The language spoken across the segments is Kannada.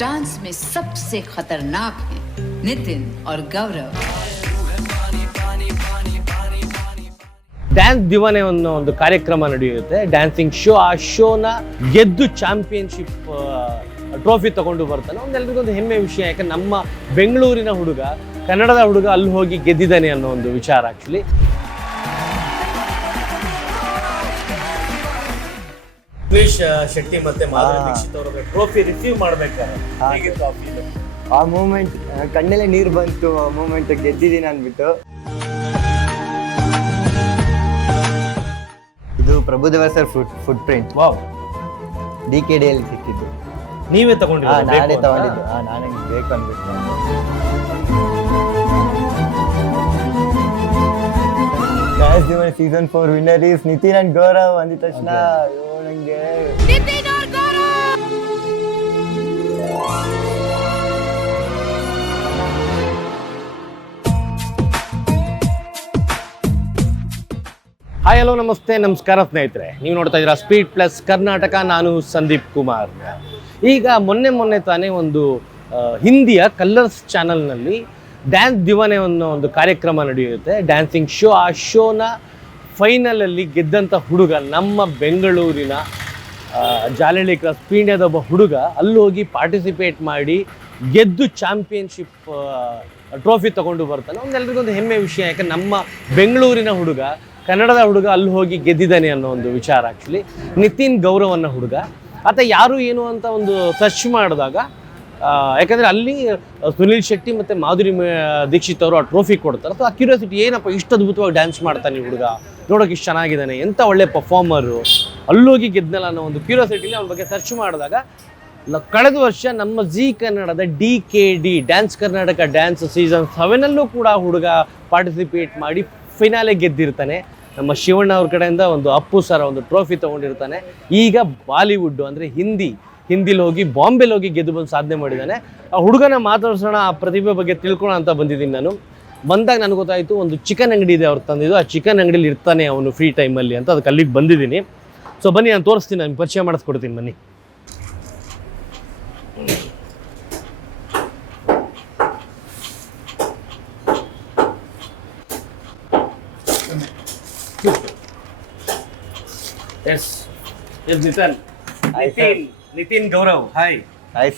डांस में सबसे खतरनाक हैं नितिन और गौरव। ಡ್ಯಾನ್ಸ್ ದಿವಾನೆ ಅನ್ನೋ ಒಂದು ಕಾರ್ಯಕ್ರಮ ನಡೆಯುತ್ತೆ, ಡ್ಯಾನ್ಸಿಂಗ್ ಶೋ. ಆ ಶೋನ ಗೆದ್ದು ಚಾಂಪಿಯನ್ಶಿಪ್ ಟ್ರೋಫಿ ತಗೊಂಡು ಬರ್ತಾನೆ. ಒಂದೆಲ್ಲರಿಗೊಂದು ಹೆಮ್ಮೆ ವಿಷಯ, ಯಾಕಂದ್ರೆ ನಮ್ಮ ಬೆಂಗಳೂರಿನ ಹುಡುಗ, ಕನ್ನಡದ ಹುಡುಗ ಅಲ್ಲಿ ಹೋಗಿ ಗೆದ್ದಿದ್ದಾನೆ ಅನ್ನೋ ಒಂದು ವಿಚಾರ. ಆಕ್ಚುಲಿ ಸುನೀಲ್ ಶೆಟ್ಟಿ ಮತ್ತೆ ಮಾಧುರಿ ದೀಕ್ಷಿತ್ ಅವರ ಟ್ರೋಫಿ ರಿಸೀವ್ ಮಾಡ್ಬೇಕಾದ್ರೆ ಆ ಮೂಮೆಂಟ್ ಕಣ್ಣಲ್ಲೇ ನೀರು ಬಂತು. ಆ ಮೂಮೆಂಟ್ ಗೆದ್ದಿದ್ದೀನಿ ಅಂದ್ಬಿಟ್ಟು. ಇದು Prabhudeva sir foot print. Wow, DKD ಅಲ್ಲಿ ಸಿಕ್ಕಿದ್ದು. ನೀವೇ ತಗೊಂಡಿದ್ದೀರಾ? ನಾನೇ ತಗೊಂಡಿದ್ದು. ನಾನೇ ಬೇಕು ಅಂದ್ಬಿಟ್ಟು. Dance Deewane season 4 winner is Nitin and Gaurav ಅಂದಿದ ತಕ್ಷಣ ನಂಗೆ ಹಾಯ್, ಹಲೋ, ನಮಸ್ತೆ, ನಮಸ್ಕಾರ ಸ್ನೇಹಿತರೆ. ನೀವು ನೋಡ್ತಾ ಇದ್ದೀರಾ ಸ್ಪೀಡ್ ಪ್ಲಸ್ ಕರ್ನಾಟಕ. ನಾನು ಸಂದೀಪ್ ಕುಮಾರ್. ಈಗ ಮೊನ್ನೆ ತಾನೇ ಒಂದು ಹಿಂದಿಯ ಕಲರ್ಸ್ ಚಾನಲ್ನಲ್ಲಿ ಡ್ಯಾನ್ಸ್ ದಿವಾನೆ ಅನ್ನೋ ಒಂದು ಕಾರ್ಯಕ್ರಮ ನಡೆಯುತ್ತೆ, ಡ್ಯಾನ್ಸಿಂಗ್ ಶೋ. ಆ ಶೋನ ಫೈನಲಲ್ಲಿ ಗೆದ್ದಂಥ ಹುಡುಗ ನಮ್ಮ ಬೆಂಗಳೂರಿನ ಜಾಲಹಳ್ಳಿ ಕ್ರಾಸ್ ಪೀಣ್ಯದ ಒಬ್ಬ ಹುಡುಗ ಅಲ್ಲಿ ಹೋಗಿ ಪಾರ್ಟಿಸಿಪೇಟ್ ಮಾಡಿ ಗೆದ್ದು ಚಾಂಪಿಯನ್ಶಿಪ್ ಟ್ರೋಫಿ ತಗೊಂಡು ಬರ್ತಾನೆ. ಒಂದೆಲ್ಲರಿಗೊಂದು ಹೆಮ್ಮೆ ವಿಷಯ, ಯಾಕಂದ್ರೆ ನಮ್ಮ ಬೆಂಗಳೂರಿನ ಹುಡುಗ, ಕನ್ನಡದ ಹುಡುಗ ಅಲ್ಲಿ ಹೋಗಿ ಗೆದ್ದಿದ್ದಾನೆ ಅನ್ನೋ ಒಂದು ವಿಚಾರ. ಆ್ಯಕ್ಚುಲಿ ನಿತಿನ್ ಗೌರವ್ ಅನ್ನೋ ಹುಡುಗ, ಆತ ಯಾರು ಏನು ಅಂತ ಒಂದು ಸರ್ಚ್ ಮಾಡಿದಾಗ, ಯಾಕಂದರೆ ಅಲ್ಲಿ ಸುನೀಲ್ ಶೆಟ್ಟಿ ಮತ್ತು ಮಾಧುರಿ ದೀಕ್ಷಿತ್ ಅವರು ಆ ಟ್ರೋಫಿ ಕೊಡ್ತಾರೆ. ಸೊ ಆ ಕ್ಯೂರಿಯಾಸಿಟಿ, ಏನಪ್ಪ ಇಷ್ಟು ಅದ್ಭುತವಾಗಿ ಡ್ಯಾನ್ಸ್ ಮಾಡ್ತಾನೆ ಈ ಹುಡುಗ, ನೋಡೋಕೆ ಇಷ್ಟು ಚೆನ್ನಾಗಿದ್ದಾನೆ, ಎಂಥ ಒಳ್ಳೆ ಪರ್ಫಾರ್ಮರು, ಅಲ್ಲೋಗಿ ಗೆದ್ದನಲ್ಲ ಅನ್ನೋ ಒಂದು ಕ್ಯೂರಿಯಾಸಿಟಿಲಿ ಅವನ ಬಗ್ಗೆ ಸರ್ಚ್ ಮಾಡಿದಾಗ ಕಳೆದ ವರ್ಷ ನಮ್ಮ ಜಿ ಕನ್ನಡದ DKD dance Karnataka dance season 7 ಕೂಡ ಹುಡುಗ ಪಾರ್ಟಿಸಿಪೇಟ್ ಮಾಡಿ ಫೈನಾಲೆ ಗೆದ್ದಿರ್ತಾನೆ. ನಮ್ಮ ಶಿವಣ್ಣ ಅವ್ರ ಕಡೆಯಿಂದ ಒಂದು ಅಪ್ಪು ಸರ ಒಂದು ಟ್ರೋಫಿ ತೊಗೊಂಡಿರ್ತಾನೆ. ಈಗ ಬಾಲಿವುಡ್ ಅಂದರೆ ಹಿಂದಿಲಿ ಹೋಗಿ ಬಾಂಬೆಲಿ ಹೋಗಿ ಗೆದ್ದು ಬಂದು ಸಾಧನೆ ಮಾಡಿದ್ದಾನೆ. ಆ ಹುಡುಗನ ಮಾತಾಡ್ಸೋಣ, ಆ ಪ್ರತಿಭೆ ಬಗ್ಗೆ ತಿಳ್ಕೊಳ್ಳೋಣ ಅಂತ ಬಂದಿದ್ದೀನಿ ನಾನು. ಬಂದಾಗ ನನಗೆ ಗೊತ್ತಾಯಿತು, ಒಂದು ಚಿಕನ್ ಅಂಗಡಿ ಇದೆ ಅವ್ರು ತಂದಿದ್ದು, ಆ ಚಿಕನ್ ಅಂಗಡಿಲಿ ಇರ್ತಾನೆ ಅವನು ಫ್ರೀ ಟೈಮಲ್ಲಿ ಅಂತ. ಅದಕ್ಕೆ ಅಲ್ಲಿಗೆ ಬಂದಿದ್ದೀನಿ. ಸೊ ಬನ್ನಿ, ನಾನು ತೋರಿಸ್ತೀನಿ, ನಾನು ಪರಿಚಯ ಮಾಡಿಸ್ಕೊಡ್ತೀನಿ, ಬನ್ನಿ. ನಿತಿನ್ ಗೌರವ್, ಹಾಯ್.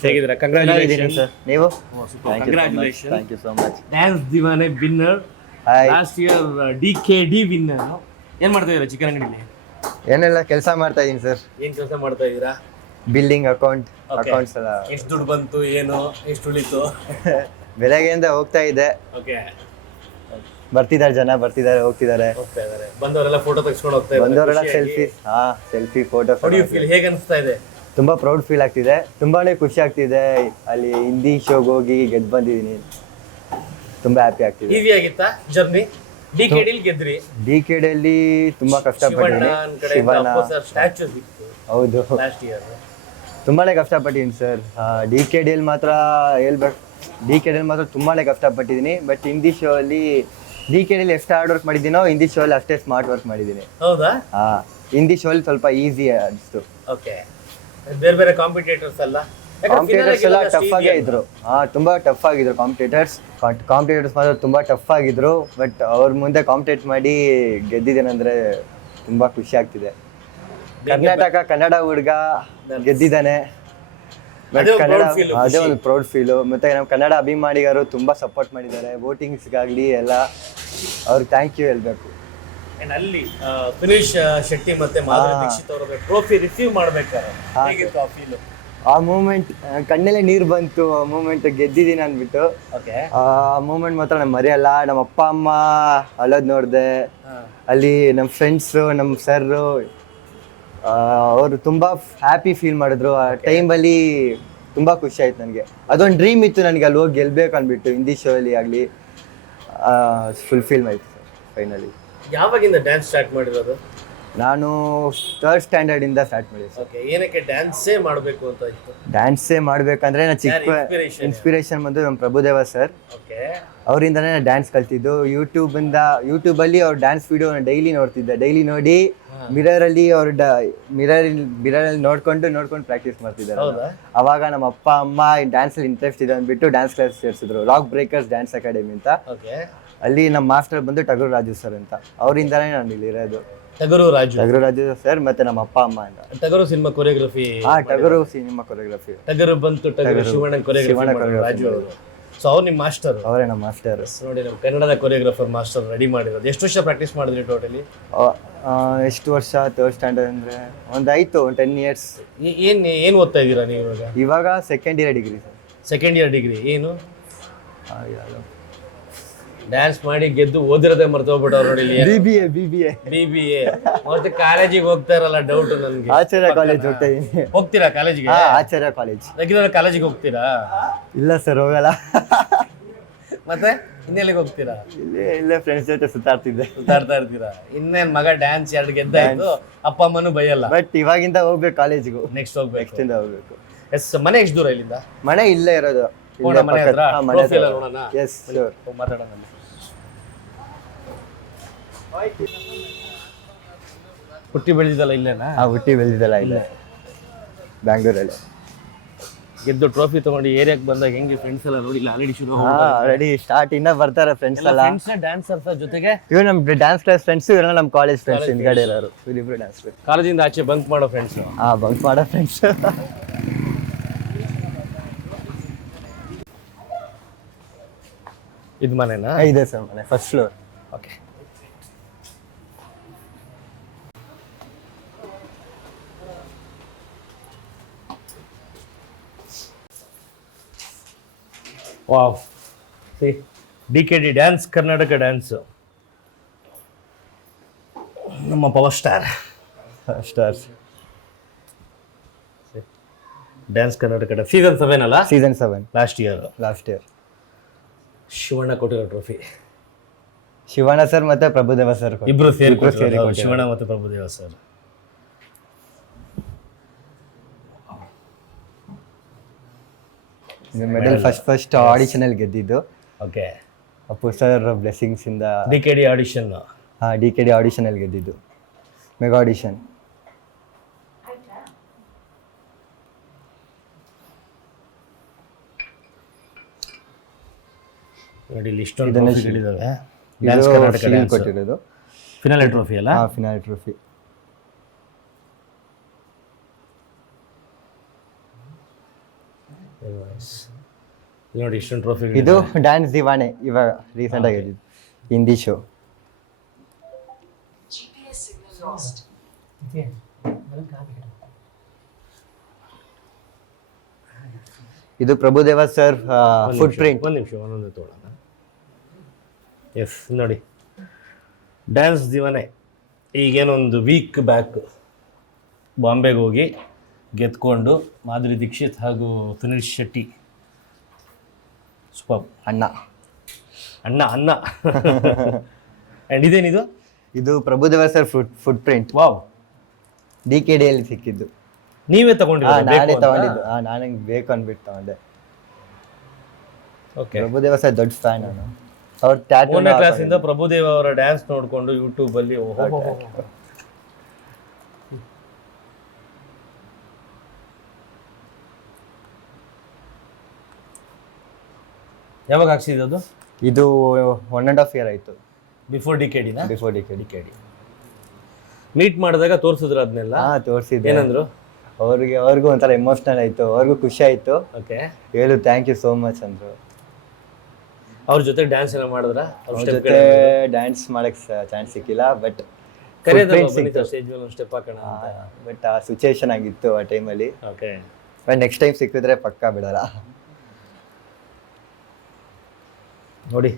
ಹೇಗಿದ್ದೀರಾ? Congratulation sir. ನೀವು? Congratulation. Thank you so much. Dance Deewane winner, last year DKD winner. ಏನು ಮಾಡ್ತಾ ಇದ್ದೀರಾ ಚಿಕನ್ ಅಂಗಡಿಲಿ? ಏನೆಲ್ಲ ಕೆಲಸ ಮಾಡ್ತಾ ಇದ್ದೀನಿ ಸರ್. ಏನು ಕೆಲಸ ಮಾಡ್ತಾ ಇದ್ದೀರಾ? ಬಿಲ್ಡಿಂಗ್ ಅಕೌಂಟ್ಸ್ ಎಲ್ಲ. ಎಷ್ಟು ದುಡ್ಡು ಬಂತು, ಏನು ಎಷ್ಟು ಉಳಿತು? ಬೆಳಗ್ಗೆಯಿಂದ ಹೋಗ್ತಾ ಇದೆ. ಓಕೆ, ಬರ್ತಿದ್ದಾರೆ ಜನ, ಹೋಗ್ತಿದ್ದಾರೆ. ಬಂದವರೆಲ್ಲ ಫೋಟೋ ತೆಗೆಸ್ಕೊಂಡು ಹೋಗ್ತಾ ಇದ್ದಾರೆ. ಬಂದವರೆಲ್ಲ ಸೆಲ್ಫಿ ಫೋಟೋ. ಹೇಗೆ ಅನಿಸ್ತಾ ಇದೆ? ತುಂಬಾ ಪ್ರೌಡ್ ಫೀಲ್ ಆಗ್ತಿದೆ, ತುಂಬಾನೇ ಖುಷಿ ಆಗ್ತಿದೆ. ಅಲ್ಲಿ ಹಿಂದಿ ಶೋಗೆ ಹೋಗಿ ಗೆದ್ದು ಬಂದಿದ್ದೀನಿ, ತುಂಬಾ ಹ್ಯಾಪಿ ಆಗ್ತಿದೆ. ಈಸಿ ಆಗಿತ್ತಾ ಜರ್ನಿ? DKD ಗೆದ್ರಿ. DKD ಅಲ್ಲಿ ತುಂಬಾ ಕಷ್ಟಪಟ್ಟಿದ್ದೀನಿ. ಹೌದು, ತುಂಬಾನೇ ಕಷ್ಟಪಟ್ಟಿದ್ದೀನಿ ಸರ್. DKD ಅಲ್ಲಿ ಮಾತ್ರ ತುಂಬಾನೇ ಕಷ್ಟಪಟ್ಟಿದ್ದೀನಿ. ಬಟ್ ಹಿಂದಿ ಶೋ ಅಲ್ಲಿ DKD ಅಲ್ಲಿ ಎಷ್ಟು ಹಾರ್ಡ್ ವರ್ಕ್ ಮಾಡಿದ್ದೀನೋ ಹಿಂದಿ ಶೋ ಅಲ್ಲಿ ಅಷ್ಟೇ ಸ್ಮಾರ್ಟ್ ವರ್ಕ್ ಮಾಡಿದ್ದೀನಿ. ಹೌದಾ? ಹಿಂದಿ ಶೋ ಅಲ್ಲಿ ಸ್ವಲ್ಪ ಈಸಿ ಅನಿಸ್ತು. ಓಕೆ, ಬೇರೆ ಕಾಂಪಿಟೇಟರ್ಸ್ ಎಲ್ಲ ಟಫ್ ಆಗೇ ಇದ್ರು. ತುಂಬಾ ಟಫ್ ಆಗಿದ್ರು ಕಾಂಪಿಟೇಟರ್ಸ್ ಮಾತ್ರ ತುಂಬಾ ಟಫ್ ಆಗಿದ್ರು. ಬಟ್ ಅವ್ರ ಮುಂದೆ ಕಾಂಪಿಟೇಟ್ ಮಾಡಿ ಗೆದ್ದಿದ್ದೇನೆಂದ್ರೆ ತುಂಬಾ ಖುಷಿ ಆಗ್ತಿದೆ. ಕನ್ನಡ ಹುಡುಗ ಗೆದ್ದಿದ್ದಾನೆ. ಅದೇ ಒಂದು ಪ್ರೌಡ್ ಫೀಲು. ಮತ್ತೆ ನಮ್ಮ ಕನ್ನಡ ಅಭಿಮಾನಿಗರು ತುಂಬಾ ಸಪೋರ್ಟ್ ಮಾಡಿದ್ದಾರೆ, ವೋಟಿಂಗ್ಸ್ಗಾಗ್ಲಿ ಎಲ್ಲ. ಅವ್ರಿಗೆ ಥ್ಯಾಂಕ್ ಯು ಹೇಳ್ಬೇಕು. ಅಲ್ಲಿ ಸುನೀಲ್ ಶೆಟ್ಟಿ ಮತ್ತೆ ಮಾಧುರಿ ದೀಕ್ಷಿತ್ ಅವರ ಟ್ರೋಫಿ ರಿಸೀವ್ ಮಾಡ್ಬೇಕಾದ್ರೆ ಹೇಗಿತ್ತು ಆ ಫೀಲ್? ಆ ಮೂಮೆಂಟ್ ಕಣ್ಣಲ್ಲೇ ನೀರು ಬಂತು. ಆ ಮೂಮೆಂಟ್ ಗೆದ್ದಿದ್ದೀನಿ ಅಂದ್ಬಿಟ್ಟು. ಆ ಮೂಮೆಂಟ್ ಮಾತ್ರ ನಾನು ಮರೆಯಲ್ಲ. ನಮ್ಮ ಅಪ್ಪ ಅಮ್ಮ ಅಳೋದು ನೋಡಿದೆ. ಅಲ್ಲಿ ನಮ್ಮ ಫ್ರೆಂಡ್ಸು, ನಮ್ಮ ಸರ್ರು, ಅವರು ತುಂಬ ಹ್ಯಾಪಿ ಫೀಲ್ ಮಾಡಿದ್ರು. ಆ ಟೈಮಲ್ಲಿ ತುಂಬ ಖುಷಿ ಆಯ್ತು ನನಗೆ. ಅದೊಂದು ಡ್ರೀಮ್ ಇತ್ತು ನನಗೆ, ಅಲ್ಲಿ ಹೋಗಿ ಗೆಲ್ಬೇಕು ಅಂದ್ಬಿಟ್ಟು. ಹಿಂದಿ ಶೋ ಅಲ್ಲಿ ಆಗಲಿ ಫುಲ್ಫಿಲ್ ಆಯಿತು ಸರ್ ಫೈನಲಿ. ಯಾವಾಗಿಂದ ಡ್ಯಾನ್ಸ್ ಸ್ಟಾರ್ಟ್ ಮಾಡಿರೋದು? ನಾನು 3rd ಸ್ಟ್ಯಾಂಡರ್ಡ್ ಇಂದ ಸ್ಟಾರ್ಟ್ ಮಾಡಿದೆ ಸರ್. ಓಕೆ, ಏನಕ್ಕೆ ಡ್ಯಾನ್ಸೇ ಮಾಡಬೇಕು ಅಂತ ಇತ್ತು? ಡ್ಯಾನ್ಸೇ ಮಾಡ್ಬೇಕಂದ್ರೆ ನಾನು ಚಿಕ್ಕ inspiration? ಇನ್ಸ್ಪಿರೇಷನ್ ಬಂದು ನಮ್ಮ ಪ್ರಭುದೇವ ಸರ್. ಓಕೆ, ಅವರಿಂದನೇ ನಾನು ಡ್ಯಾನ್ಸ್ ಕಲ್ತಿದ್ದು. ಯೂಟ್ಯೂಬಲ್ಲಿ ಅವ್ರ ಡ್ಯಾನ್ಸ್ ವಿಡಿಯೋ ಡೈಲಿ ನೋಡ್ತಿದ್ದೆ. ಡೈಲಿ ನೋಡಿ ಮಿರರಲ್ಲಿ ಮಿರರಲ್ಲಿ ನೋಡ್ಕೊಂಡು ಪ್ರಾಕ್ಟೀಸ್ ಮಾಡ್ತಿದ್ದಾರೆ. ಹೌದಾ? ಅವಾಗ ನಮ್ಮ ಅಪ್ಪ ಅಮ್ಮ ಡ್ಯಾನ್ಸಲ್ಲಿ ಇಂಟ್ರೆಸ್ಟ್ ಇದೆ ಅಂದ್ಬಿಟ್ಟು ಡ್ಯಾನ್ಸ್ ಕ್ಲಾಸ್ ಸೇರಿಸಿದ್ರು, ರಾಕ್ ಬ್ರೇಕರ್ಸ್ ಡ್ಯಾನ್ಸ್ ಅಕಾಡೆಮಿ ಅಂತ. ಓಕೆ. ಅಲ್ಲಿ ನಮ್ಮ ಮಾಸ್ಟರ್ ಬಂದು ಟಗರು ರಾಜು ಸರ್ ಅಂತ. ಅವರಿಂದನೇ ನಾನು ಇಲ್ಲಿರೋದು. ಟಗರು ರಾಜು ಸರ್ ಮತ್ತೆ ನಮ್ಮ ಅಪ್ಪ ಅಮ್ಮ ಅಂತ. ಟಗರು ಸಿನಿಮಾ ಕೊರಿಯೋಗ್ರಫಿ. ಟಗರು ಸಿನಿಮಾ ಕೊರಿಯೋಗ್ರಫಿ. ಟಗರು ಬಂತು, ಟಗರು ಶಿವಣ್ಣ ಕೊರಿಯೋಗ್ರಫಿ ರಾಜು ಅವರು. ಸೊ ಅವ್ರು ನಿಮ್ಮ ಮಾಸ್ಟರ್? ಅವರೇ ನಮ್ಮ ಮಾಸ್ಟರ್. ನೋಡಿ, ನಮ್ಮ ಕನ್ನಡದ ಕೊರಿಯೋಗ್ರಾಫರ್ ಮಾಸ್ಟರ್ ರೆಡಿ ಮಾಡಿರೋದು. ಎಷ್ಟು ವರ್ಷ ಪ್ರಾಕ್ಟೀಸ್ ಮಾಡಿದ್ರಿ ಟೋಟಲಿ? ಎಷ್ಟು ವರ್ಷ? 3rd ಸ್ಟ್ಯಾಂಡರ್ಡ್ ಅಂದ್ರೆ ಆಯ್ತು 10 years. ಏನು ಓದ್ತಾ ಇದ್ದೀರಾ ನೀವು ಇವಾಗ? Second year degree sir. Second year degree. ಏನು ಡ್ಯಾನ್ಸ್ ಮಾಡಿ ಗೆದ್ದು ಓದಿರೋದೇ ಮರ್ತೋಗ್ಬಿಟ್ಟವ್ರು ನೋಡಿ. BBA ಮತ್ತೆ ಕಾಲೇಜಿಗೆ ಹೋಗ್ತಾ ಇರಲ್ಲ, ಡೌಟ್ ನನ್ಗೆ. ಆಚಾರ್ಯ ಕಾಲೇಜ್ ಹೋಗ್ತಾ ಇದ್ದೀನಿ. ಹೋಗ್ತೀರಾ ಕಾಲೇಜಿಗೆ? ಆಚಾರ್ಯ ಕಾಲೇಜ್. ರೆಗ್ಯುಲರ್ ಕಾಲೇಜಿಗೆ ಹೋಗ್ತೀರಾ? ಇಲ್ಲ ಸರ್, ಹೋಗಲ್ಲ. ಮತ್ತೆ ಇನ್ನೆಲ್ಲಿಗೆ ಹೋಗ್ತೀರಾ? ಇಲ್ಲೇ ಫ್ರೆಂಡ್ಸ್ ಜೊತೆ ಸುತ್ತಾಡ್ತಾ ಇರ್ತೀರಾ. ಇನ್ನೇನ್ ಮಗ ಡ್ಯಾನ್ಸ್ 2 ಗೆದ್ದಾಯ್ತು, ಅಪ್ಪ ಅಮ್ಮನೂ ಬೈಯಲ್ಲ. ಬಟ್ ಇವಾಗಿಂದ ಹೋಗ್ಬೇಕು ಕಾಲೇಜಿಗೂ. ನೆಕ್ಸ್ಟ್ ಹೋಗ್ಬೇಕು. ನೆಕ್ಸ್ಟ್ ಇಂದ ಹೋಗ್ಬೇಕು. ಎಸ್. ಮನೆ ಎಷ್ಟು ದೂರ ಇಲ್ಲಿಂದ? ಮನೆ ಇಲ್ಲೇ ಇರೋದು. ಮನೆ ಹತ್ರ? Yes sir. ಮಾತಾಡೋಣ. ಹುಟ್ಟಿ ಬೆಳೆದಿದ್ದಲ್ಲ ಇಲ್ಲೇನಾ? ಹುಟ್ಟಿ ಬೆಳೆದಿದ್ದಲ್ಲ ಇಲ್ಲೇ ಬ್ಯಾಂಗ್ಳೂರಲ್ಲಿ. ಗೆದ್ದು ಟ್ರೋಫಿ ತಗೊಂಡು ಏರಿಯಾಕ್ಕೆ ಬಂದಾಗ ಹೆಂಗೆ ಫ್ರೆಂಡ್ಸ್ ಎಲ್ಲ ನೋಡಿಲ್ಲ? ಆಲ್ರೆಡಿ ಶುರು ಆಲ್ರೆಡಿ ಸ್ಟಾರ್ಟ್ ಇನ್ನ ಬರ್ತಾರೆ ಫ್ರೆಂಡ್ಸ್ ಎಲ್ಲ. ಡ್ಯಾನ್ಸರ್ಸ್ ಜೊತೆಗೆ ಇವ್ರು ನಮ್ಮ ಡ್ಯಾನ್ಸ್ ಕ್ಲಾಸ್ ಫ್ರೆಂಡ್ಸ್, ಇವರೆಲ್ಲ ನಮ್ಮ ಕಾಲೇಜ್ ಫ್ರೆಂಡ್ಸ್. ಹಿಂದ್ಗಡೆ ಇರೋರು ಇವ್ರಿಬ್ರು ಡ್ಯಾನ್ಸ್ ಫ್ರೆಂಡ್ಸ್. ಕಾಲೇಜಿಂದ ಆಚೆ ಬಂಕ್ ಮಾಡೋ ಫ್ರೆಂಡ್ಸ್. ಬಂಕ್ ಮಾಡೋ ಫ್ರೆಂಡ್ಸ್. ಇದು ಮನೆನಾ? ಇದೆ ಸರ್ ಮನೆ, first floor. Okay. Wow, DKD dance, Karnataka dance. ನಮ್ಮ power stars dance Karnataka season 7 ಅಲ್ಲ? Season 7 last year. ಶಿವಣ್ಣ ಕೊಟ್ಟಿರೋ ಟ್ರೋಫಿ. ಶಿವಣ್ಣ ಸರ್ ಮತ್ತೆ ಪ್ರಭುದೇವ ಸರ್ ಇಬ್ರು ಸೇರಿ ಶಿವಣ್ಣ ಮತ್ತೆ Prabhudeva sir. Medal first audition ಅಲ್ಲಿ ಗೆದ್ದಿದ್ದು. ಓಕೆ. ಅಪ್ಪು ಸರ್ ಬ್ಲೆಸ್ಸಿಂಗ್ಸ್ ಇಂದ. DKD audition. DKD ಆಡಿಷನ್ ಅಲ್ಲಿ ಗೆದ್ದಿದ್ದು, ಮೆಗಾ ಆಡಿಷನ್. ನೋಡಿ ಇಲ್ಲಿ ಇಷ್ಟೊಂದು ಟ್ರೋಫಿಗಳಿದಾವೆ. ಡ್ಯಾನ್ಸ್ ಕರ್ನಾಟಕ ಡ್ಯಾನ್ಸ್ ಕೊಟ್ಟಿರೋದು ಫಿನಾಲೆ ಟ್ರೋಫಿ ಅಲ್ಲ? Finale trophy. ನೋಡಿ ಇಷ್ಟೊಂದು ಟ್ರೋಫಿ. ಇದು ಡ್ಯಾನ್ಸ್ ದಿವಾನೆ, ಇವಾಗ ರೀಸೆಂಟ್ ಆಗಿ ಗೆದ್ದಿದ್ದು ಹಿಂದಿ ಶೋ. ಇದು ಪ್ರಭುದೇವ ಸರ್ ಫುಟ್ ಪ್ರಿಂಟ್. ಒಂದು ನಿಮಿಷ, ಒಂದೊಂದು ತೋಳೋಣ. ಎಸ್, ನೋಡಿ ಡ್ಯಾನ್ಸ್ ದಿವಾನೆ. ಈಗೇನೊಂದು ವೀಕ್ ಬ್ಯಾಕ್ ಬಾಂಬೆಗೆ ಹೋಗಿ ಗೆದ್ಕೊಂಡು ಮಾಧುರಿ ದೀಕ್ಷಿತ್ ಹಾಗೂ ಸುನಿಲ್ ಶೆಟ್ಟಿ. ಸೂಪರ್. ಅಣ್ಣ ಆ್ಯಂಡ್ ಇದೇನಿದು? ಇದು Prabhudeva sir foot print. Wow. DKD ಅಲ್ಲಿ ಸಿಕ್ಕಿದ್ದು. ನೀವೇ ತಗೊಂಡಿದ್ದೀರಾ? ನಾನೇ ತಗೊಂಡಿದ್ದು. ನಾನು ಬೇಕು ಅಂದ್ಬಿಟ್ಟು ತಗೊಂಡೆ. ಓಕೆ. ಪ್ರಭುದೇವ ಸರ್ ದೊಡ್ಡ ಫ್ಯಾನ್ ನಾನು. ಅವ್ರ ಟ್ಯಾಟೂ 1ನೇ ಕ್ಲಾಸಿಂದ ಪ್ರಭುದೇವ ಅವರ ಡ್ಯಾನ್ಸ್ ನೋಡಿಕೊಂಡು ಯೂಟ್ಯೂಬಲ್ಲಿ ಯಾವಾಗ ಹಾಕ್ಸಿದ್ದು? ಇದು 1.5 year ಆಯಿತು. Before DKD. Before DKD. Meet ಮಾಡಿದಾಗ ತೋರಿಸಿದ್ರು ಅದನ್ನೆಲ್ಲ? ತೋರಿಸಿದ್ದೆ. ಏನಂದ್ರು? ಅವ್ರಿಗೂ ಒಂಥರ ಎಮೋಷ್ನಲ್ ಆಯಿತು, ಅವ್ರಿಗೂ ಖುಷಿ ಆಯಿತು. ಓಕೆ. ಹೇಳು ಥ್ಯಾಂಕ್ ಯು ಸೋ ಮಚ್ ಅಂದರು. ಅವ್ರ ಜೊತೆ ಡ್ಯಾನ್ಸ್ ಎಲ್ಲ ಮಾಡಿದ್ರ? ಅವ್ರ ಜೊತೆ ಡ್ಯಾನ್ಸ್ ಮಾಡಕ್ಕೆ ಚಾನ್ಸ್ ಸಿಕ್ಕಿಲ್ಲ, ಬಟ್ ಸ್ಟೇಜ್ ಮೇಲೆ ಸ್ಟೆಪ್ ಹಾಕೋಣ. ಬಟ್ ಆ ಸಿಚುವೇಶನ್ ಆಗಿತ್ತು ಆ ಟೈಮಲ್ಲಿ. ಓಕೆ. ಬಟ್ ನೆಕ್ಸ್ಟ್ ಟೈಮ್ ಸಿಕ್ಕಿದ್ರೆ ಪಕ್ಕಾ ಬಿಡಲ್ಲ. ನೋಡಿ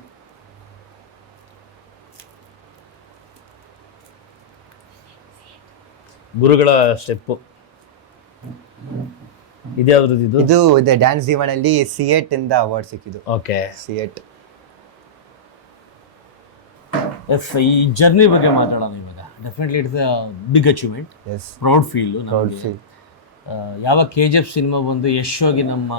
ಗುರುಗಳ ಸ್ಟೆಪ್ಪು. ಇದ್ಯಾವ್ದು? ಇದು ಡ್ಯಾನ್ಸ್ ದಿವಾನಲ್ಲಿ C8 ಇಂದ ಅವಾರ್ಡ್ ಸಿಕ್ಕಿದ್ದು. ಓಕೆ. C8. ಈ ಜರ್ನಿ ಬಗ್ಗೆ ಮಾತಾಡೋಣ ಇವಾಗ. Definitely it's a big achievement, yes, proud feel. Proud feel. ಯಾವ KGF ಸಿನಿಮಾ ಬಂದು ಯಶ್ ಹೋಗಿ ನಮ್ಮ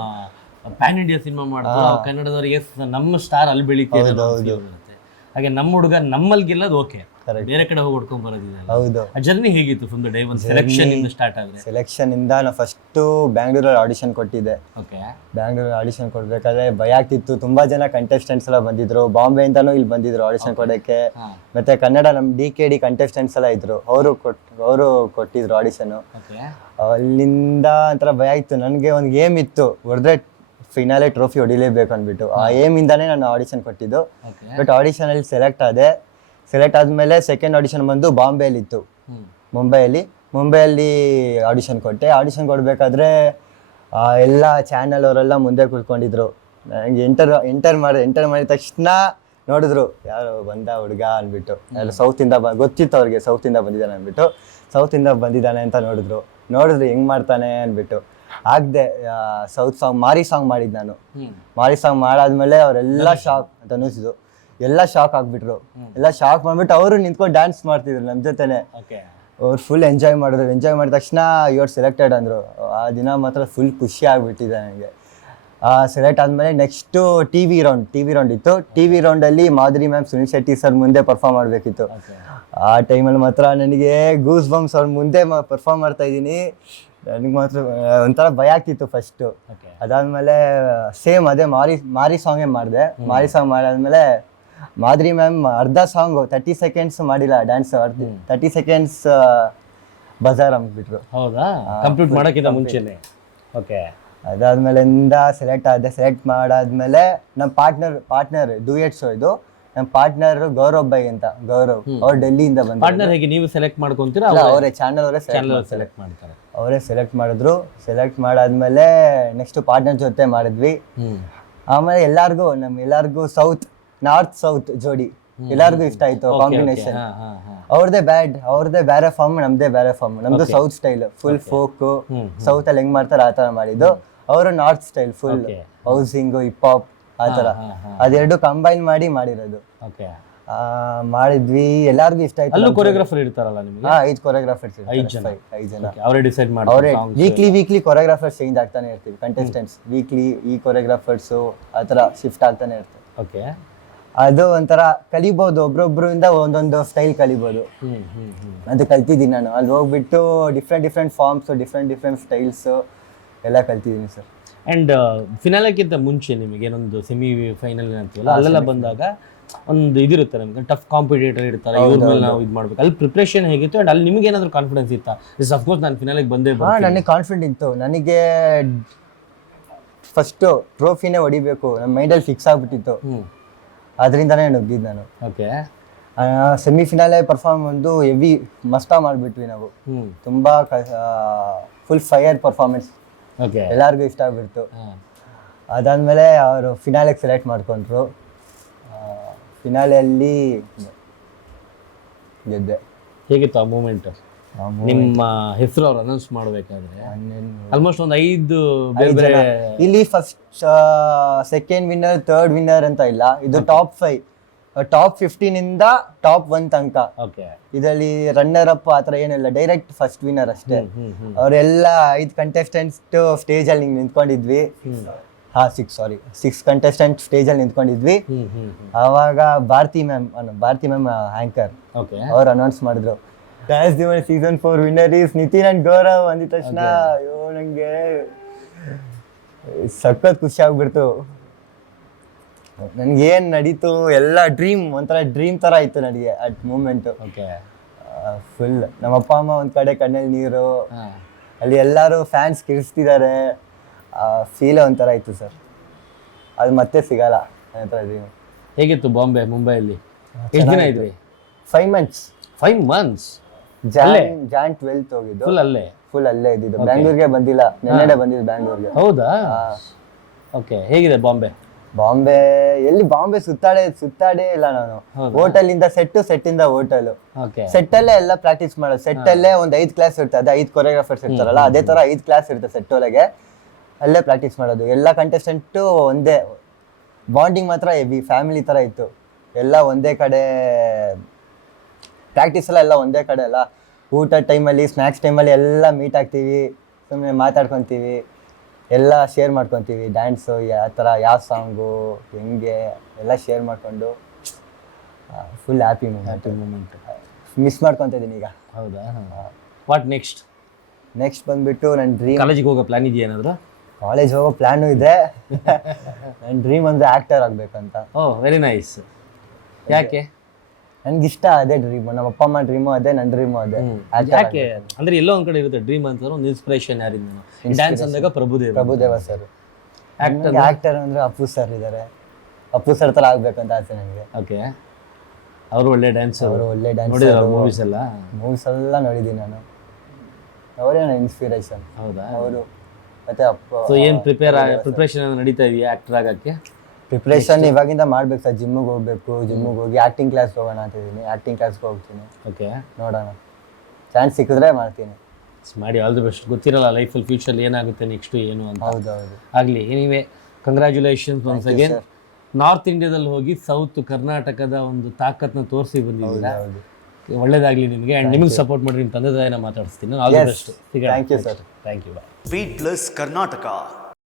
ಪ್ಯಾನ್ ಇಂಡಿಯಾ ಸಿನಿಮಾ ಮಾಡಿದ್ರು, ಕನ್ನಡದವ್ರಿಗೆ ನಮ್ಮ ಸ್ಟಾರ್ ಅಲ್ಲಿ ಬೆಳಿತೀವಿ ಬರುತ್ತೆ. ಹಾಗೆ ನಮ್ಮ ಹುಡುಗ ನಮ್ಮಲ್ಲಿ ಗೆಲ್ಲೋದು ಓಕೆ, ಬೇರೆ ಕಡೆ ಹೋಗಿ ಹೊಡ್ಕೊಂಡ್ ಬರೋದಿಲ್ಲ. ಹೌದು. ಆ ಜರ್ನಿ ಹೇಗಿತ್ತು from the day one selection ಇಂದ ಸ್ಟಾರ್ಟ್ ಆದ್ರೆ? ಸೆಲೆಕ್ಷನ್ ಇಂದ ನಾನು ಫಸ್ಟು ಬ್ಯಾಂಗ್ಳೂರಲ್ಲಿ ಆಡಿಷನ್ ಕೊಟ್ಟಿದ್ದೆ. ಓಕೆ. ಬ್ಯಾಂಗ್ಳೂರಲ್ಲಿ ಆಡಿಷನ್ ಕೊಡ್ಬೇಕಾದ್ರೆ ಭಯ ಆಗ್ತಿತ್ತು. ತುಂಬಾ ಜನ ಕಂಟೆಸ್ಟೆಂಟ್ಸ್ ಎಲ್ಲ ಬಂದಿದ್ರು, ಬಾಂಬೆಯಿಂದನೂ ಇಲ್ಲಿ ಬಂದಿದ್ರು ಆಡಿಷನ್ ಕೊಡೋಕ್ಕೆ. ಮತ್ತೆ ಕನ್ನಡ ನಮ್ಮ DKD ಕಂಟೆಸ್ಟೆಂಟ್ಸ್ ಎಲ್ಲ ಇದ್ರು, ಅವರು ಕೊಟ್ಟಿದ್ರು ಆಡಿಷನ್. ಅಲ್ಲಿಂದ ಒಂಥರ ಭಯ ಇತ್ತು ನನಗೆ. ಒಂದು ಗೇಮ್ ಇತ್ತು, ಹೊಡೆದ್ರೆ ಫಿನಾಲೆ ಟ್ರೋಫಿ ಹೊಡಿಲೇಬೇಕು ಅಂದ್ಬಿಟ್ಟು. ಆ ಏಮಿಂದಾನೇ ನಾನು ಆಡಿಷನ್ ಕೊಟ್ಟಿದ್ದು. ಬಟ್ ಆಡಿಷನಲ್ಲಿ ಸೆಲೆಕ್ಟ್ ಆದೆ. ಸೆಲೆಕ್ಟ್ ಆದಮೇಲೆ ಸೆಕೆಂಡ್ ಆಡಿಷನ್ ಬಂದು ಬಾಂಬೆಯಲ್ಲಿತ್ತು, ಮುಂಬೈಯಲ್ಲಿ ಆಡಿಷನ್ ಕೊಟ್ಟೆ. ಆಡಿಷನ್ ಕೊಡಬೇಕಾದ್ರೆ ಎಲ್ಲ ಚಾನಲ್ ಅವರೆಲ್ಲ ಮುಂದೆ ಕುತ್ಕೊಂಡಿದ್ರು. ನನಗೆ ಎಂಟರ್ ಮಾಡಿದ ತಕ್ಷಣ ನೋಡಿದ್ರು, ಯಾರು ಬಂದ ಹುಡುಗ ಅಂದ್ಬಿಟ್ಟು. ಎಲ್ಲ ಸೌತಿಂದ ಗೊತ್ತಿತ್ತು ಅವ್ರಿಗೆ ಸೌತಿಂದ ಬಂದಿದ್ದಾನೆ ಅಂದ್ಬಿಟ್ಟು. ಸೌತಿಂದ ಬಂದಿದ್ದಾನೆ ಅಂತ ನೋಡಿದ್ರು ಹೆಂಗೆ ಮಾಡ್ತಾನೆ ಅಂದ್ಬಿಟ್ಟು. ಆಗದೆ ಸೌತ್ ಸಾಂಗ್ ಮಾರಿ ಸಾಂಗ್ ಮಾಡಿದ್ದು ನಾನು. ಮಾರಿ ಸಾಂಗ್ ಮಾಡಾದ್ಮೇಲೆ ಅವರೆಲ್ಲ ಶಾಕ್ ಅಂತ ಅನ್ನಿಸಿದ್ರು. ಎಲ್ಲ ಶಾಕ್ ಆಗ್ಬಿಟ್ರು. ಎಲ್ಲ ಶಾಕ್ ಮಾಡ್ಬಿಟ್ಟು ಅವರು ನಿಂತ್ಕೊಂಡು ಡ್ಯಾನ್ಸ್ ಮಾಡ್ತಿದ್ರು ನಮ್ಮ ಜೊತೆನೆ. ಅವ್ರು ಫುಲ್ ಎಂಜಾಯ್ ಮಾಡಿದ್ರು. ಎಂಜಾಯ್ ಮಾಡಿದ ತಕ್ಷಣ ಇವ್ರು ಸೆಲೆಕ್ಟೆಡ್ ಅಂದರು. ಆ ದಿನ ಮಾತ್ರ ಫುಲ್ ಖುಷಿ ಆಗಿಬಿಟ್ಟಿದೆ ನನಗೆ. ಸೆಲೆಕ್ಟ್ ಆದಮೇಲೆ ನೆಕ್ಸ್ಟು ಟಿ ವಿ ರೌಂಡ್ ಇತ್ತು. TV ರೌಂಡಲ್ಲಿ ಮಾಧುರಿ ಮ್ಯಾಮ್, ಸುನಿಲ್ ಶೆಟ್ಟಿ ಸರ್ ಮುಂದೆ ಪರ್ಫಾರ್ಮ್ ಮಾಡಬೇಕಿತ್ತು. ಆ ಟೈಮಲ್ಲಿ ಮಾತ್ರ ನನಗೆ ಗೂಸ್ ಬಂಪ್ಸ್ ಅವ್ರ ಮುಂದೆ ಪರ್ಫಾರ್ಮ್ ಮಾಡ್ತಾ ಇದ್ದೀನಿ. ನನಗೆ ಮಾತ್ರ ಒಂಥರ ಭಯ ಆಗ್ತಿತ್ತು ಫಸ್ಟು. ಅದಾದಮೇಲೆ ಸೇಮ್ ಅದೇ ಮಾರಿ ಸಾಂಗೇ ಮಾಡಿದೆ. ಮಾರಿ ಸಾಂಗ್ ಮಾಡಾದ್ಮೇಲೆ ಮಾಧುರಿ ಮ್ಯಾಮ್ ಅರ್ಧ ಸಾಂಗು 30 ಸೆಕೆಂಡ್ಸ್ ಮಾಡಿಲ್ಲ ಡ್ಯಾನ್ಸ್. 30 ಸೆಕೆಂಡ್ಸ್ ಬಜಾರ್ ಅಂದ್ಬಿಟ್ರು. ಹೌದಾ? ಕಂಪ್ಲೀಟ್ ಮಾಡೋಕ್ಕಿಂತ ಮುಂಚೆನೆ. ಓಕೆ. ಅದಾದ್ಮೇಲಿಂದ ಸೆಲೆಕ್ಟ್ ಆದೆ. ಸೆಲೆಕ್ಟ್ ಮಾಡಾದ್ಮೇಲೆ ನಮ್ಮ ಪಾರ್ಟ್ನರ್ ಡ್ಯೂಯೆಟ್ ಶೋ ಇದು. ನಮ್ಮ ಪಾರ್ಟ್ನರ್ ಗೌರವ್ ಬೈ ಅಂತ, ಅವ್ರು ಡೆಲ್ಲಿಯಿಂದ ಬಂದ್ರು. ಪಾರ್ಟ್ನರ್ ಹೇಗೆ ನೀವು ಸೆಲೆಕ್ಟ್ ಮಾಡ್ಕೊಂತೀರಾ? ಅವರೇ ಚಾನಲ್ ಅವರೇ ಸೆಲೆಕ್ಟ್ ಮಾಡ್ತಾರೆ. ಅವರೇ ಸೆಲೆಕ್ಟ್ ಮಾಡಿದ್ರು. ಸೆಲೆಕ್ಟ್ ಮಾಡಾದ್ಮೇಲೆ ನೆಕ್ಸ್ಟ್ ಪಾರ್ಟ್ನರ್ ಜೊತೆ ಮಾಡಿದ್ವಿ. ಆಮೇಲೆ ಎಲ್ಲಾರ್ಗೂ ನಾರ್ತ್ ಸೌತ್ ಜೋಡಿ ಎಲ್ಲಾರ್ಗೂ ಇಷ್ಟ ಆಯ್ತು ಕಾಂಬಿನೇಷನ್. ಅವ್ರದೇ ಬೇರೆ ಫಾರ್ಮ್, ನಮ್ದೇ ಬೇರೆ ಫಾರ್ಮ್. ನಮ್ದು south style full folk. South ಅಲ್ಲಿ ಹೆಂಗ್ ಮಾಡ್ತಾರೆ ಆ ತರ ಮಾಡಿದ್ದು. ಅವರು north style full housing, hip hop ಆ ತರ. ಅದೆರಡು ಕಂಬೈನ್ ಮಾಡಿರೋದು. ಮಾಡಿದ್ವಿ, ಎಲ್ಲಾರ್ಗು ಇಷ್ಟ ಆಯ್ತು. ಅಲ್ಲೂ ಕೊರಿಯೋಗ್ರಾಫರ್ ಇರ್ತಾರಲ್ಲ ನಿಮಗೆ? 5 ಕೊರಿಯೋಗ್ರಾಫರ್ಸ್, 5 ಜನ. ಅವರೇ ಡಿಸೈಡ್ ಮಾಡ್ತಾರೆ. ವೀಕ್ಲಿ ಕೊರಿಯೋಗ್ರಾಫರ್ಸ್ ಚೇಂಜ್ ಆಗ್ತಾನೆ ಇರ್ತೀವಿ. ಕಂಟೆಸ್ಟೆಂಟ್ಸ್ ವೀಕ್ಲಿ ಈ ಕೊರಿಯೋಗ್ರಾಫರ್ಸು ಆ ತರ ಶಿಫ್ಟ್ ಆಗ್ತಾನೆ ಇರ್ತೀವಿ. ಓಕೆ. ಅದು ಒಂಥರ ಕಲಿಬೋದು, ಒಬ್ರೊಬ್ರಿಂದ ಒಂದೊಂದು ಸ್ಟೈಲ್ ಕಲಿಬೋದು. ಅದು ಕಲ್ತಿದ್ದೀನಿ ನಾನು. ಅಲ್ಲಿ ಹೋಗ್ಬಿಟ್ಟು ಡಿಫ್ರೆಂಟ್ ಫಾರ್ಮ್ಸ್, ಡಿಫ್ರೆಂಟ್ ಸ್ಟೈಲ್ಸ್ ಎಲ್ಲ ಕಲ್ತಿದ್ದೀನಿ ಸರ್. ಆ್ಯಂಡ್ ಫಿನಾಲಕ್ಕಿಂತ ಮುಂಚೆ ನಿಮಗೆ ಏನೊಂದು ಸೆಮಿ ಫೈನಲ್ ಅಂತೀವಲ್ಲ, ಅಲ್ಲೆಲ್ಲ ಬಂದಾಗ ಒಂದು ಇದಿರುತ್ತೆ ನಮಗೆ, ಟಫ್ ಕಾಂಪಿಟೇಟರ್ ಇರ್ತಾರೆ, ಇವ್ರ ಮೇಲೆ ನಾವು ಇದು ಮಾಡ್ಬೇಕು. ಅಲ್ಲಿ ಪ್ರಿಪ್ರೇಷನ್ ಹೇಗಿತ್ತು? ಆ್ಯಂಡ್ ಅಲ್ಲಿ ನಿಮಗೆ ಏನಾದರೂ ಕಾನ್ಫಿಡೆನ್ಸ್ ಇತ್ತಾ? ಅಫ್ಕೋರ್ಸ್ ನಾನು ಫಿನಾಲಿಗೆ ಬಂದೇ ನನಗೆ ಕಾನ್ಫಿಡೆಂಟ್ ಇತ್ತು. ನನಗೆ ಫಸ್ಟು ಟ್ರೋಫಿನೇ ಹೊಡಿಬೇಕು ನಮ್ಮ ಮೈಂಡಲ್ಲಿ ಫಿಕ್ಸ್ ಆಗಿಬಿಟ್ಟಿತ್ತು. ಅದರಿಂದನೇ ನುಗ್ಗಿದ್ದು ನಾನು. ಓಕೆ. ಸೆಮಿಫಿನಾಲೆ ಪರ್ಫಾರ್ಮ್ ಒಂದು ಹೆವಿ ಮಸ್ತಾ ಮಾಡಿಬಿಟ್ವಿ ನಾವು. ತುಂಬ ಫುಲ್ ಫೈರ್ ಪರ್ಫಾರ್ಮೆನ್ಸ್. ಓಕೆ. ಎಲ್ಲರಿಗೂ ಇಷ್ಟ ಆಗಿಬಿಡ್ತು. ಅದಾದಮೇಲೆ ಅವರು ಫಿನಾಲೆಗೆ ಸೆಲೆಕ್ಟ್ ಮಾಡ್ಕೊಂಡ್ರು. ಫಿನಾಲೆಯಲ್ಲಿ ಗೆದ್ದೆ. ಹೇಗಿತ್ತು ಆ ಮೂಮೆಂಟ್? ನಿಮ್ಮ ಹೆಸರು ಅವ್ರು ಅನೌನ್ಸ್ ಮಾಡಬೇಕಾದ್ರೆ ಆಲ್ಮೋಸ್ಟ್ ಒಂದು 5 ಬೇರೆ ಇಲ್ಲಿ first, second winner, third winner ಅಂತ ಇಲ್ಲ. ಇದು ಟಾಪ್ 5, ಟಾಪ್ 15 ಇಂದ ಟಾಪ್ 1 ತನಕ. ಇದರಲ್ಲಿ ರನ್ನರ್ ಅಪ್ ಆತರ ಏನಿಲ್ಲ, ಡೈರೆಕ್ಟ್ ಫಸ್ಟ್ ವಿನ್ನರ್ ಅಷ್ಟೇ. ಅವರೆಲ್ಲ 5 ಕಂಟೆಸ್ಟೆಂಟ್ಸ್ ಸ್ಟೇಜ್ ಅಲ್ಲಿ ನಿಂತ್ಕೊಂಡಿದ್ವಿ. 6 ಕಂಟೆಸ್ಟೆಂಟ್ ಸ್ಟೇಜ್ ಅಲ್ಲಿ ನಿಂತ್ಕೊಂಡಿದ್ವಿ. ಆವಾಗ ಭಾರತಿ ಮ್ಯಾಮ್ ಆಂಕರ್, ಅವ್ರು ಅನೌನ್ಸ್ ಮಾಡಿದ್ರು, dance Deewane season 4 winner is Nitin and Gaurav ಅಂದಿದ ತಕ್ಷಣ ಅಯ್ಯೋ ನಂಗೆ ಸಖತ್ ಖುಷಿ ಆಗ್ಬಿಡ್ತು. ನನ್ಗೇನ್ ನಡೀತು ಎಲ್ಲ ಒಂಥರ ಡ್ರೀಮ್ ತರ ಇತ್ತು ನನಗೆ ಅಟ್ ಮೂಮೆಂಟ್. ಫುಲ್ ನಮ್ಮ ಅಪ್ಪ ಅಮ್ಮ ಒಂದ್ ಕಡೆ ಕಣ್ಣಲ್ಲಿ ನೀರು, ಅಲ್ಲಿ ಎಲ್ಲಾರು ಫ್ಯಾನ್ಸ್ ಕಿರಿಸ್ತಿದ್ದಾರೆ. ಫೀಲ್ ಒಂಥರ ಇತ್ತು ಸರ್, ಅದು ಮತ್ತೆ ಸಿಗಲ್ಲ ನನ್ನ ಡ್ರೀಮ್. ಹೇಗಿತ್ತು ಮುಂಬೈಯಲ್ಲಿ? ಎಷ್ಟು ದಿನ ಇದ್ರಿ? 5 months. 5 months? ಜಾನ್ 12th ಹೋಗಿದ್ದು. ಫುಲ್ ಅಲ್ಲೇ ಇದ್ದಿದ್ದು. ಬ್ಯಾಂಗ್ಳೂರ್ಗೆ ಬಂದಿಲ್ಲ, ನೆನ್ನೆ ಬಂದಿದ್ದು ಬ್ಯಾಂಗ್ಳೂರ್ಗೆ. ಹೌದಾ? ಓಕೆ. ಹೇಗಿದೆ ಬಾಂಬೆ ಎಲ್ಲಿ ಬಾಂಬೆ ಸುತ್ತಾಡೇ ಇಲ್ಲ ನಾನು. ಹೋಟೆಲ್ ಇಂದ ಸೆಟ್ ಇಂದ ಹೋಟೆಲ್, ಸೆಟ್ ಅಲ್ಲೇ ಎಲ್ಲ ಪ್ರಾಕ್ಟೀಸ್ ಮಾಡೋದು. ಸೆಟ್ ಅಲ್ಲೇ ಒಂದ್ 5 ಕ್ಲಾಸ್ ಇರ್ತದೆ, ಅದೇ 5 ಕೊರಿಯೋಗ್ರಾಫರ್ಸ್ ಇರ್ತಾರಲ್ಲ, ಅದೇ ತರ 5 ಕ್ಲಾಸ್ ಇರುತ್ತೆ ಸೆಟ್ ಒಳಗೆ. ಅಲ್ಲೇ ಪ್ರಾಕ್ಟೀಸ್ ಮಾಡೋದು. ಎಲ್ಲ ಕಂಟೆಸ್ಟೆಂಟು ಒಂದೇ ಬಾಂಡಿಂಗ್ ಮಾತ್ರ ಹೆವಿ ಫ್ಯಾಮಿಲಿ ತರ ಇತ್ತು. ಎಲ್ಲ ಒಂದೇ ಕಡೆ ಪ್ರಾಕ್ಟೀಸ್ ಎಲ್ಲ ಒಂದೇ ಕಡೆ ಅಲ್ಲ, ಊಟ ಟೈಮಲ್ಲಿ ಸ್ನ್ಯಾಕ್ಸ್ ಟೈಮಲ್ಲಿ ಎಲ್ಲ ಮೀಟ್ ಆಗ್ತೀವಿ, ಸುಮ್ಮನೆ ಮಾತಾಡ್ಕೊತೀವಿ, ಎಲ್ಲ ಶೇರ್ ಮಾಡ್ಕೊತೀವಿ. ಡ್ಯಾನ್ಸು ಯಾವ ಥರ, ಯಾವ ಸಾಂಗು ಹೆಂಗೆ ಎಲ್ಲ ಶೇರ್ ಮಾಡಿಕೊಂಡು ಫುಲ್ ಹ್ಯಾಪಿ ಮೂಮೆಂಟ್. ಮಿಸ್ ಮಾಡ್ಕೊತ ಇದ್ದೀನಿ ಈಗ. ಹೌದಾ? What next? ನೆಕ್ಸ್ಟ್ ಬಂದುಬಿಟ್ಟು ನನ್ನ ಡ್ರೀಮ್, ಕಾಲೇಜಿಗೆ ಹೋಗೋ ಪ್ಲಾನ್ ಇದೆಯಾ ಏನಾದರೂ? ಕಾಲೇಜ್ ಹೋಗೋ ಪ್ಲ್ಯಾನು ಇದೆ. ನನ್ನ ಡ್ರೀಮ್ ಅಂದರೆ ಆ್ಯಕ್ಟರ್ ಆಗಬೇಕಂತ. ಓ ವೆರಿ ನೈಸ್. ಯಾಕೆ? ನನಗಿಷ್ಟ ಅದೇ ಡ್ರೀಮು, ನಮ್ಮ ಅಪ್ಪ ಅಮ್ಮ ಡ್ರೀಮು ಅದೇ, ನನ್ನ ಡ್ರೀಮು ಅದೇ. ಯಾಕೆ ಅಂದರೆ ಎಲ್ಲೋ ಒಂದು ಕಡೆ ಇರುತ್ತೆ ಡ್ರೀಮ್ ಅಂತ, ಒಂದು ಇನ್ಸ್ಪಿರೇಷನ್ ಯಾರಿಂದ? ಡ್ಯಾನ್ಸ್ ಅಂದಾಗ ಪ್ರಭುದೇವ ಸರ್. ಆ್ಯಕ್ಟರ್ ಅಂದರೆ ಅಪ್ಪು ಸರ್ ಇದ್ದಾರೆ, ಅಪ್ಪು ಸರ್ ಥರ ಆಗಬೇಕಂತ ಆಸೆ ನನಗೆ. ಓಕೆ, ಅವರು ಒಳ್ಳೆ ಡ್ಯಾನ್ಸ್, ಅವರು ಒಳ್ಳೆ ಡ್ಯಾನ್ಸ್. ಮೂವೀಸ್ ಎಲ್ಲ ನೋಡಿದ್ದೀನಿ ನಾನು, ಅವರೇ ನನ್ನ ಇನ್ಸ್ಪಿರೇಷನ್. ಹೌದಾ? ಅವರು ಮತ್ತೆ ಅಪ್ಪ. ಸೊ ಏನು ಪ್ರಿಪ್ರೇಷನ್ ನಡೀತಾ ಇದೆಯಾ ಆ್ಯಕ್ಟರ್ ಆಗೋಕ್ಕೆ? ಪ್ರಿಪ್ರೇಷನ್ ಇವಾಗಿಂದ ಮಾಡ್ಬೇಕು ಸರ್. ಜಿಮ್ಮಿಗೆ ಹೋಗಿ ಆ್ಯಕ್ಟಿಂಗ್ ಕ್ಲಾಸ್ ಹೋಗೋಣ ಅಂತ ಇದ್ದೀನಿ. ಆ್ಯಕ್ಟಿಂಗ್ ಕ್ಲಾಸ್ಗೆ ಹೋಗ್ತೀನಿ. ಓಕೆ, ನೋಡೋಣ, ಚಾನ್ಸ್ ಸಿಕ್ಕಿದ್ರೆ ಮಾಡ್ತೀನಿ. ಮಾಡಿ, ಆಲ್ ದಿ ಬೆಸ್ಟ್. ಗೊತ್ತಿರಲ್ಲ ಲೈಫಲ್ಲಿ ಫ್ಯೂಚರ್ ಏನಾಗುತ್ತೆ ನೆಕ್ಸ್ಟು ಏನು ಅಂತ. ಹೌದೌದು. ಆಗಲಿ, anyway congratulations once again. North ಇಂಡಿಯಾದಲ್ಲಿ ಹೋಗಿ ಸೌತ್ ಕರ್ನಾಟಕದ ಒಂದು ತಾಕತ್ನ ತೋರಿಸಿ ಬಂದಿದ್ದೀರಾ. ಒಳ್ಳೇದಾಗಲಿ ನಿಮಗೆ, ಆ್ಯಂಡ್ ನಿಮಗೆ ಸಪೋರ್ಟ್ ಮಾಡಿ ನಿಮ್ಮ ತಂದೆ ತಾಯಿನ ಮಾತಾಡಿಸ್ತೀನಿ. All the best. Thank you sir. Thank you. Speed plus Karnataka.